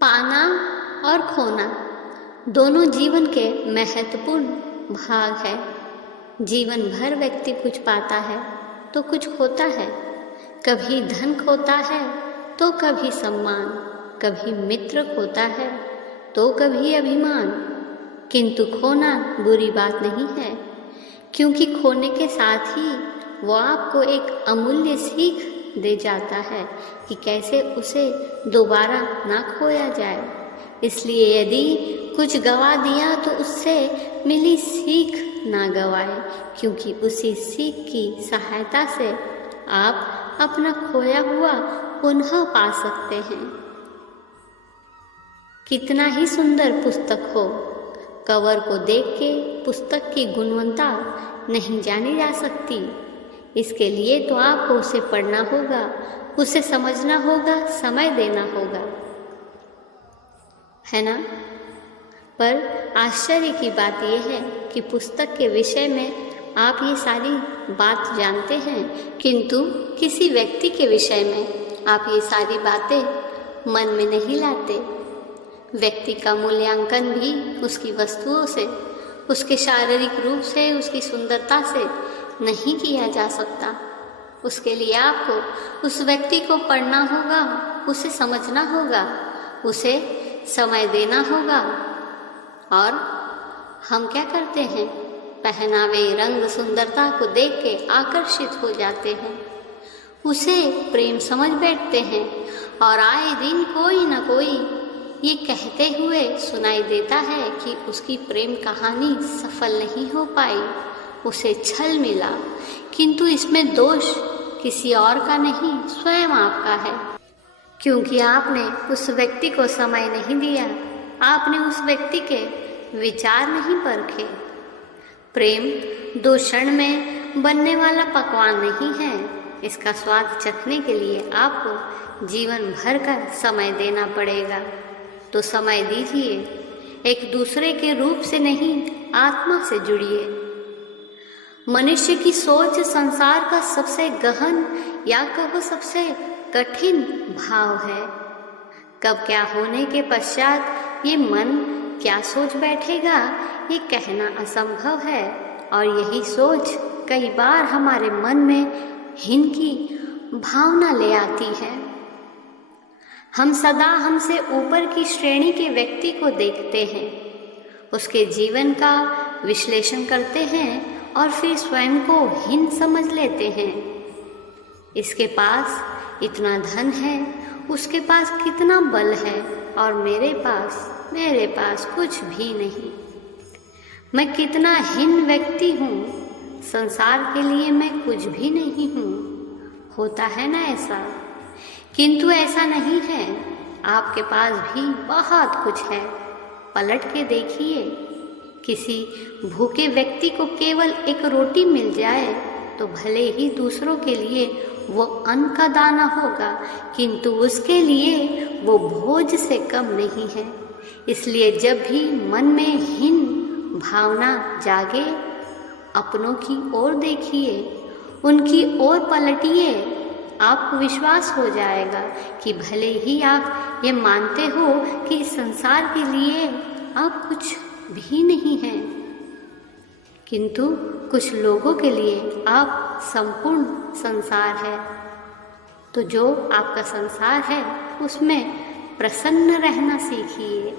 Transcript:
पाना और खोना दोनों जीवन के महत्वपूर्ण भाग है। जीवन भर व्यक्ति कुछ पाता है तो कुछ खोता है। कभी धन खोता है तो कभी सम्मान, कभी मित्र खोता है तो कभी अभिमान। किंतु खोना बुरी बात नहीं है, क्योंकि खोने के साथ ही वो आपको एक अमूल्य सीख दे जाता है कि कैसे उसे दोबारा ना खोया जाए। इसलिए यदि कुछ गवा दिया तो उससे मिली सीख ना गवाए, क्योंकि उसी सीख की सहायता से आप अपना खोया हुआ पुनः पा सकते हैं। कितना ही सुंदर पुस्तक हो, कवर को देख के पुस्तक की गुणवत्ता नहीं जानी जा सकती। इसके लिए तो आपको उसे पढ़ना होगा, उसे समझना होगा, समय देना होगा, है ना। पर आश्चर्य की बात यह है कि पुस्तक के विषय में आप ये सारी बात जानते हैं, किंतु किसी व्यक्ति के विषय में आप ये सारी बातें मन में नहीं लाते। व्यक्ति का मूल्यांकन भी उसकी वस्तुओं से, उसके शारीरिक रूप से, उसकी सुंदरता से नहीं किया जा सकता। उसके लिए आपको उस व्यक्ति को पढ़ना होगा, उसे समझना होगा, उसे समय देना होगा। और हम क्या करते हैं, पहनावे, रंग, सुंदरता को देख के आकर्षित हो जाते हैं, उसे प्रेम समझ बैठते हैं। और आए दिन कोई ना कोई ये कहते हुए सुनाई देता है कि उसकी प्रेम कहानी सफल नहीं हो पाई, उसे छल मिला। किंतु इसमें दोष किसी और का नहीं, स्वयं आपका है, क्योंकि आपने उस व्यक्ति को समय नहीं दिया, आपने उस व्यक्ति के विचार नहीं परखे। प्रेम 2 क्षण में बनने वाला पकवान नहीं है। इसका स्वाद चखने के लिए आपको जीवन भर का समय देना पड़ेगा। तो समय दीजिए, एक दूसरे के रूप से नहीं, आत्मा से जुड़िए। मनुष्य की सोच संसार का सबसे गहन या कहो सबसे कठिन भाव है। कब क्या होने के पश्चात ये मन क्या सोच बैठेगा, ये कहना असंभव है। और यही सोच कई बार हमारे मन में हीन की भावना ले आती है। हम सदा हमसे ऊपर की श्रेणी के व्यक्ति को देखते हैं, उसके जीवन का विश्लेषण करते हैं और फिर स्वयं को हीन समझ लेते हैं। इसके पास इतना धन है, उसके पास कितना बल है, और मेरे पास कुछ भी नहीं। मैं कितना हीन व्यक्ति हूँ, संसार के लिए मैं कुछ भी नहीं हूँ। होता है ना ऐसा, किंतु ऐसा नहीं है। आपके पास भी बहुत कुछ है। पलट के देखिए, किसी भूखे व्यक्ति को केवल एक रोटी मिल जाए तो भले ही दूसरों के लिए वो अन्न का दाना होगा, किंतु उसके लिए वो भोज से कम नहीं है। इसलिए जब भी मन में हीन भावना जागे, अपनों की ओर देखिए, उनकी ओर पलटिए। आपको विश्वास हो जाएगा कि भले ही आप ये मानते हो कि इस संसार के लिए आप कुछ भी नहीं है, किंतु कुछ लोगों के लिए आप संपूर्ण संसार है। तो जो आपका संसार है उसमें प्रसन्न रहना सीखिए।